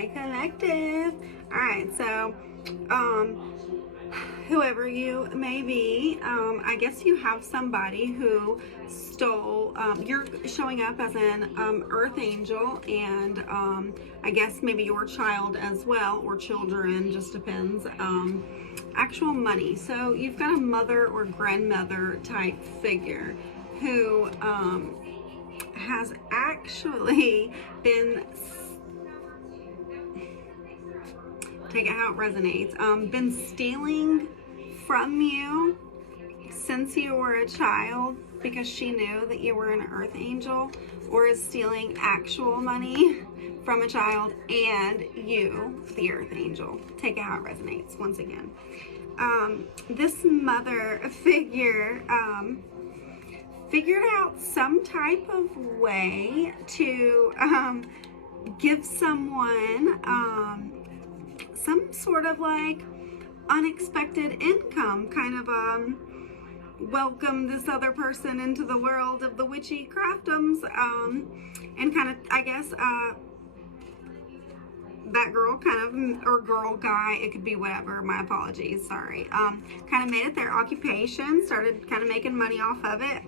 Okay, collective. All right, so whoever you may be, I guess you have somebody who stole, you're showing up as an earth angel, and I guess maybe your child as well, or children, just depends, actual money. So you've got a mother or grandmother type figure who has actually been, take it how it resonates, been stealing from you since you were a child because she knew that you were an earth angel, or is stealing actual money from a child and you, the earth angel. Take it how it resonates once again. This mother figure figured out some type of way to give someone some sort of like unexpected income, kind of welcome this other person into the world of the witchy craftums, and kind of, I guess, that girl kind of, or girl, guy, it could be whatever, my apologies, sorry, kind of made it their occupation, started kind of making money off of it,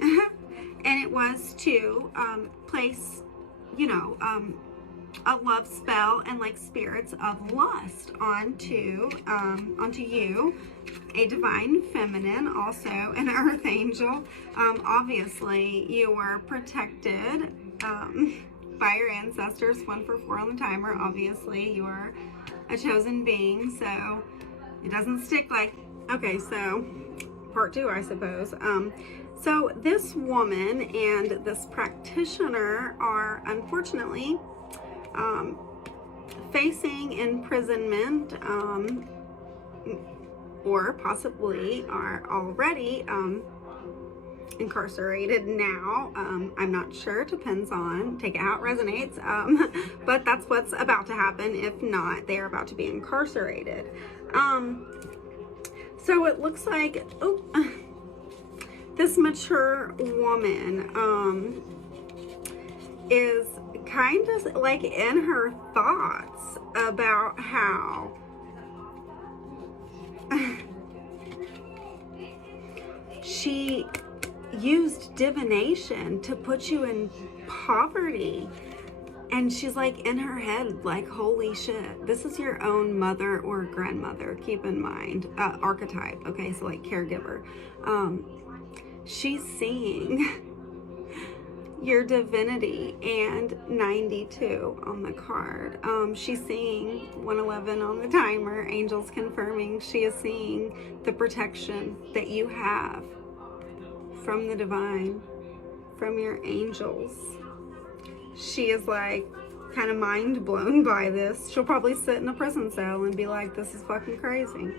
and it was to place, you know, a love spell and like spirits of lust onto you, a divine feminine, also an earth angel. Obviously you were protected by your ancestors. 1 for 4 on the timer. Obviously you are a chosen being, so it doesn't stick like, okay, so part 2, I suppose. So this woman and this practitioner are unfortunately facing imprisonment, or possibly are already incarcerated now. I'm not sure, it depends on, take it how it resonates, but that's what's about to happen. If not, they're about to be incarcerated. So it looks like, this mature woman is kind of like in her thoughts about how she used divination to put you in poverty, and she's like in her head like, holy shit, this is your own mother or grandmother, keep in mind, archetype, okay, so like caregiver. She's seeing your divinity and 92 on the card. She's seeing 111 on the timer, angels confirming. She is seeing the protection that you have from the divine, from your angels. She is like kind of mind blown by this. She'll probably sit in a prison cell and be like, this is fucking crazy.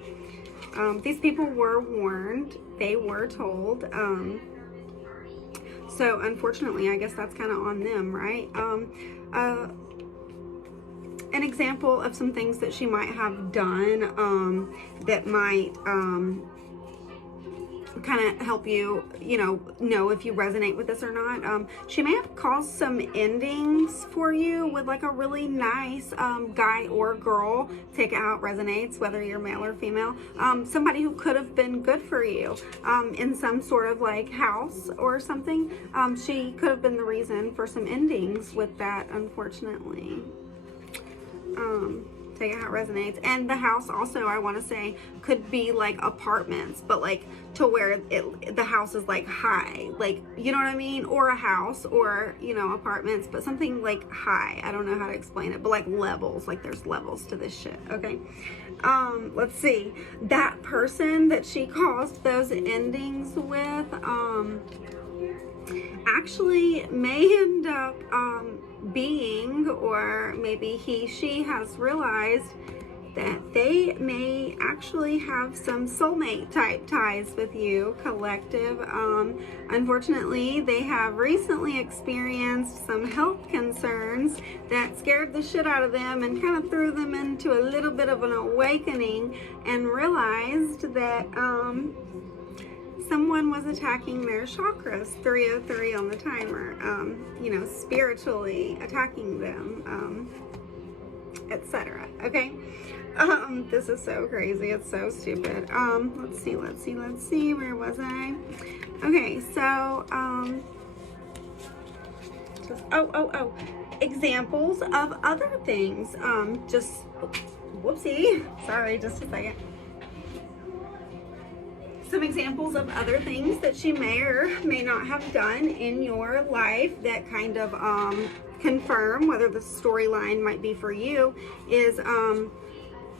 These people were warned, they were told, so unfortunately, I guess that's kind of on them, right? An example of some things that she might have done that might kind of help you, you know if you resonate with this or not. She may have caused some endings for you with like a really nice guy or girl. Take it how it resonates, whether you're male or female. Somebody who could have been good for you in some sort of like house or something. She could have been the reason for some endings with that, unfortunately. Take it how it resonates. And the house also, I want to say, could be like apartments, but like to where the house is like high, like, you know what I mean, or a house, or, you know, apartments, but something like high. I don't know how to explain it, but like levels, like there's levels to this shit. Okay, let's see, that person that she caused those endings with actually may end up being, or maybe she has realized that they may actually have some soulmate type ties with you, collective. Unfortunately, they have recently experienced some health concerns that scared the shit out of them and kind of threw them into a little bit of an awakening, and realized that someone was attacking their chakras, 303 on the timer, you know, spiritually attacking them, etc. Okay. This is so crazy. It's so stupid. Let's see. Where was I? Okay, so, examples of other things. Whoopsie. Sorry, just a second. Some examples of other things that she may or may not have done in your life that kind of, confirm whether the storyline might be for you is,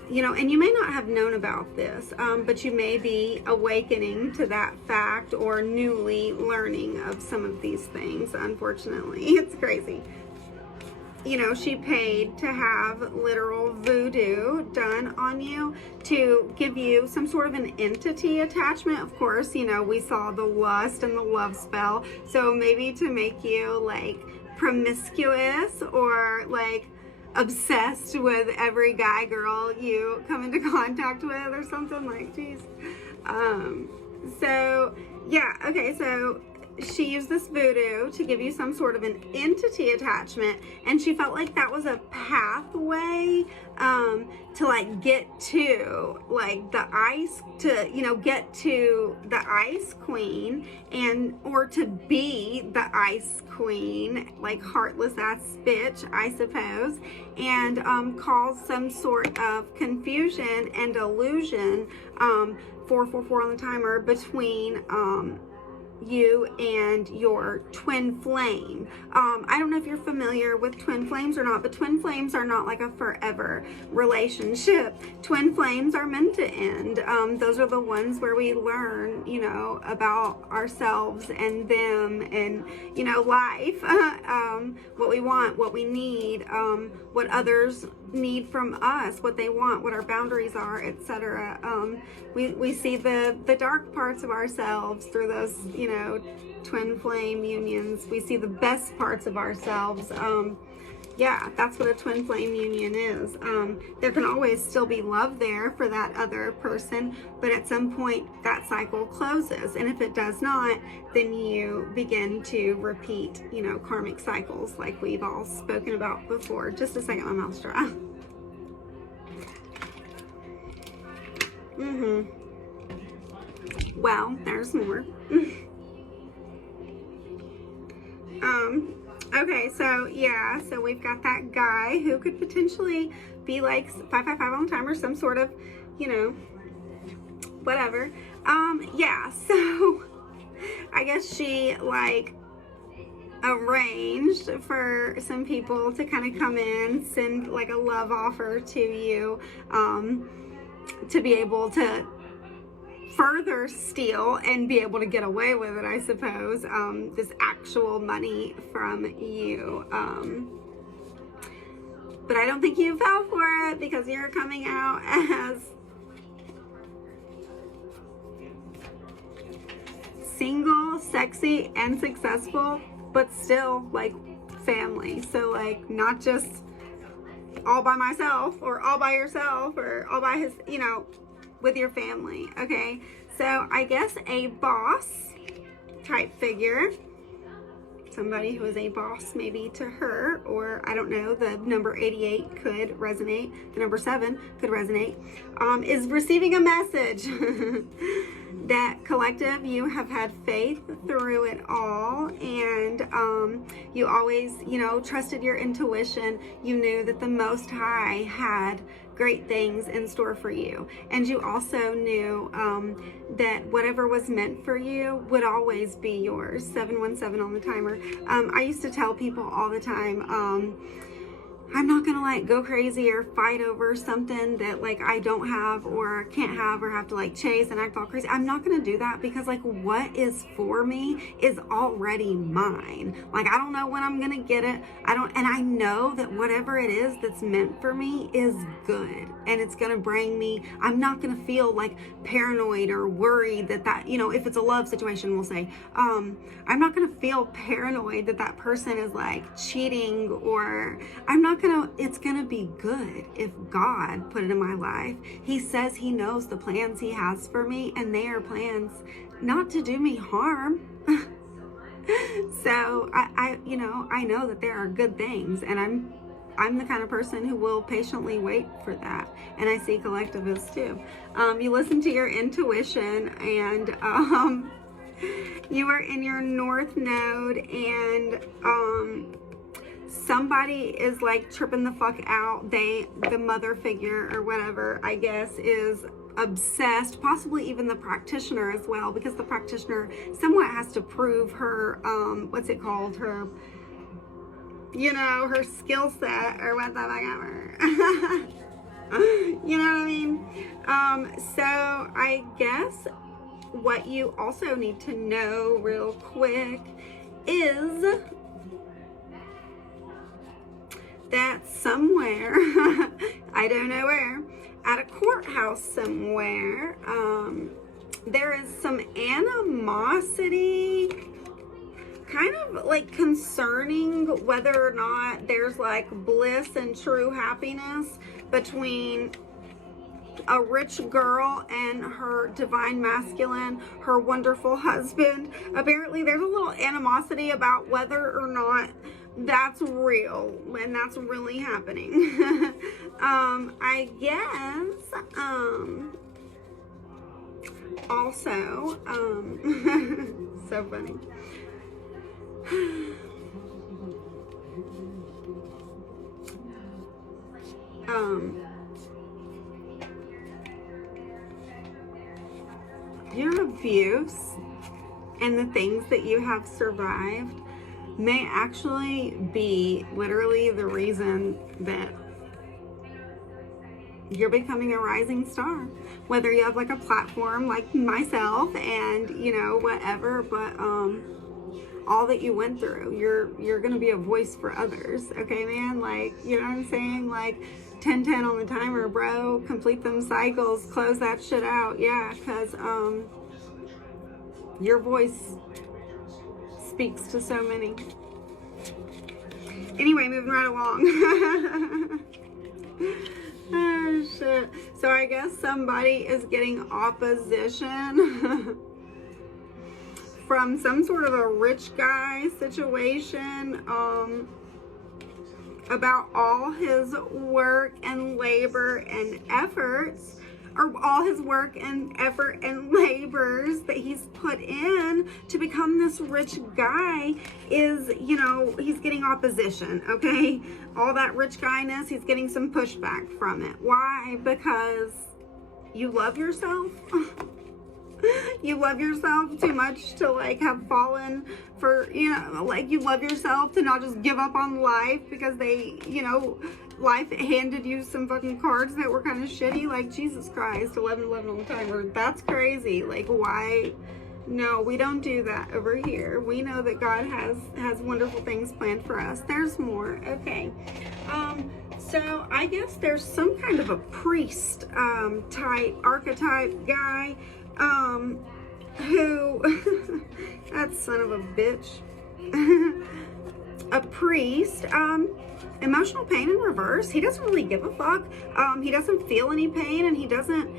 you know, and you may not have known about this, but you may be awakening to that fact or newly learning of some of these things. Unfortunately, it's crazy. You know, she paid to have literal voodoo done on you to give you some sort of an entity attachment. Of course, you know, we saw the lust and the love spell. So maybe to make you like promiscuous or like obsessed with every guy, girl you come into contact with or something, like, geez. So yeah, okay, so she used this voodoo to give you some sort of an entity attachment, and she felt like that was a pathway to like get to like the ice, to, you know, get to the ice queen, and or to be the ice queen, like heartless ass bitch, I suppose, and cause some sort of confusion and illusion, 444 on the timer, between you and your twin flame. I don't know if you're familiar with twin flames or not, but twin flames are not like a forever relationship. Twin flames are meant to end. Those are the ones where we learn, you know, about ourselves and them and, you know, life, what we want, what we need, what others need from us, what they want, what our boundaries are, etc. We see the dark parts of ourselves through those, you know, twin flame unions. We see the best parts of ourselves. Yeah, that's what a twin flame union is. There can always still be love there for that other person, but at some point that cycle closes. And if it does not, then you begin to repeat, you know, karmic cycles like we've all spoken about before. Just a second, my mouth's dry. Well, there's more. Okay, so yeah, so we've got that guy who could potentially be like 555 on the timer, some sort of, you know, whatever. Yeah, so I guess she like arranged for some people to kind of come in, send like a love offer to you, to be able to further steal and be able to get away with it, I suppose, this actual money from you. But I don't think you fell for it, because you're coming out as single, sexy, and successful, but still like family. So like not just all by myself or all by yourself or all by his, you know, with your family. Okay, so I guess a boss type figure, somebody who is a boss maybe to her, or I don't know, the number 88 could resonate, the number 7 could resonate, is receiving a message that collective, you have had faith through it all, and you always, you know, trusted your intuition. You knew that the Most High had great things in store for you, and you also knew that whatever was meant for you would always be yours. 717 on the timer. I used to tell people all the time, I'm not gonna like go crazy or fight over something that like I don't have or can't have or have to like chase and act all crazy. I'm not gonna do that, because like what is for me is already mine. Like I don't know when I'm gonna get it. And I know that whatever it is that's meant for me is good, and it's gonna bring me, I'm not gonna feel like paranoid or worried that, you know, if it's a love situation, we'll say, I'm not gonna feel paranoid that person is like cheating, or I'm not it's gonna be good if God put it in my life. He says he knows the plans he has for me, and they are plans not to do me harm. So I know that there are good things, and I'm the kind of person who will patiently wait for that. And I see collectivists too. You listen to your intuition, and you are in your north node, and somebody is like tripping the fuck out. The mother figure or whatever, I guess, is obsessed, possibly even the practitioner as well, because the practitioner somewhat has to prove her, what's it called? Her, her skill set or what the fuck ever. You know what I mean? So I guess what you also need to know real quick is that somewhere, I don't know where, at a courthouse somewhere, there is some animosity, kind of like concerning whether or not there's like bliss and true happiness between a rich girl and her divine masculine, her wonderful husband. Apparently there's a little animosity about whether or not that's real and that's really happening. I guess also so funny. Your abuse and the things that you have survived may actually be literally the reason that you're becoming a rising star. Whether you have like a platform like myself and whatever, but all that you went through, you're gonna be a voice for others. Okay, man? Like, you know what I'm saying? Like 10-10 on the timer, bro. Complete them cycles, close that shit out. Yeah, because your voice speaks to so many. Anyway, moving right along. Oh shit. So I guess somebody is getting opposition from some sort of a rich guy situation, about all his work and labor and efforts, or all his work and effort and labors that he's put in to become this rich guy is, he's getting opposition, okay? All that rich guyness, he's getting some pushback from it. Why? Because you love yourself. You love yourself too much to like have fallen for, like you love yourself to not just give up on life because they, life handed you some fucking cards that were kind of shitty. Like, Jesus Christ, 11-11 on the timer. That's crazy. Like, why? No, we don't do that over here. We know that God has wonderful things planned for us. There's more. Okay. So I guess there's some kind of a priest type archetype guy who that son of a bitch. A priest, emotional pain in reverse. He doesn't really give a fuck. He doesn't feel any pain, and he doesn't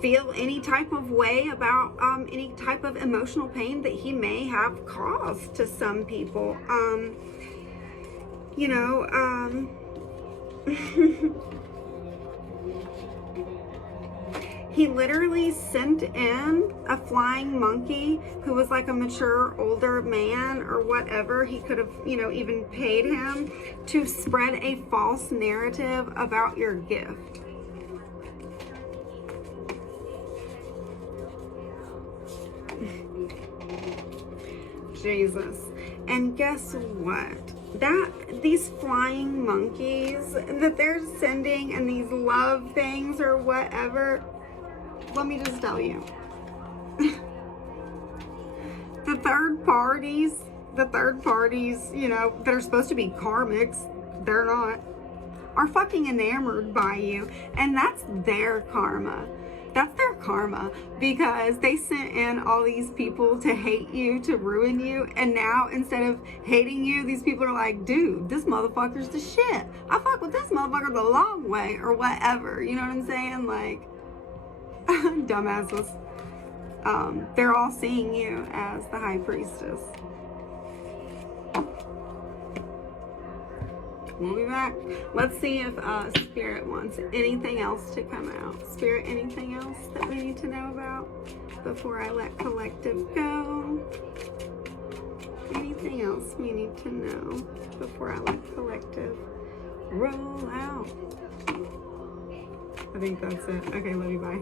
feel any type of way about any type of emotional pain that he may have caused to some people. He literally sent in a flying monkey who was like a mature older man or whatever. He could have, even paid him to spread a false narrative about your gift. Jesus. And guess what? These flying monkeys that they're sending and these love things or whatever, let me just tell you. The third parties, that are supposed to be karmics, they're not, are fucking enamored by you. And that's their karma. That's their karma, because they sent in all these people to hate you, to ruin you, and now instead of hating you, these people are like, dude, this motherfucker's the shit. I fuck with this motherfucker the long way, or whatever. You know what I'm saying? Like, dumbasses. They're all seeing you as the high priestess. We'll be back. Let's see if Spirit wants anything else to come out. Spirit, anything else that we need to know about before I let Collective go? Anything else we need to know before I let Collective roll out? I think that's it. Okay, love you, bye.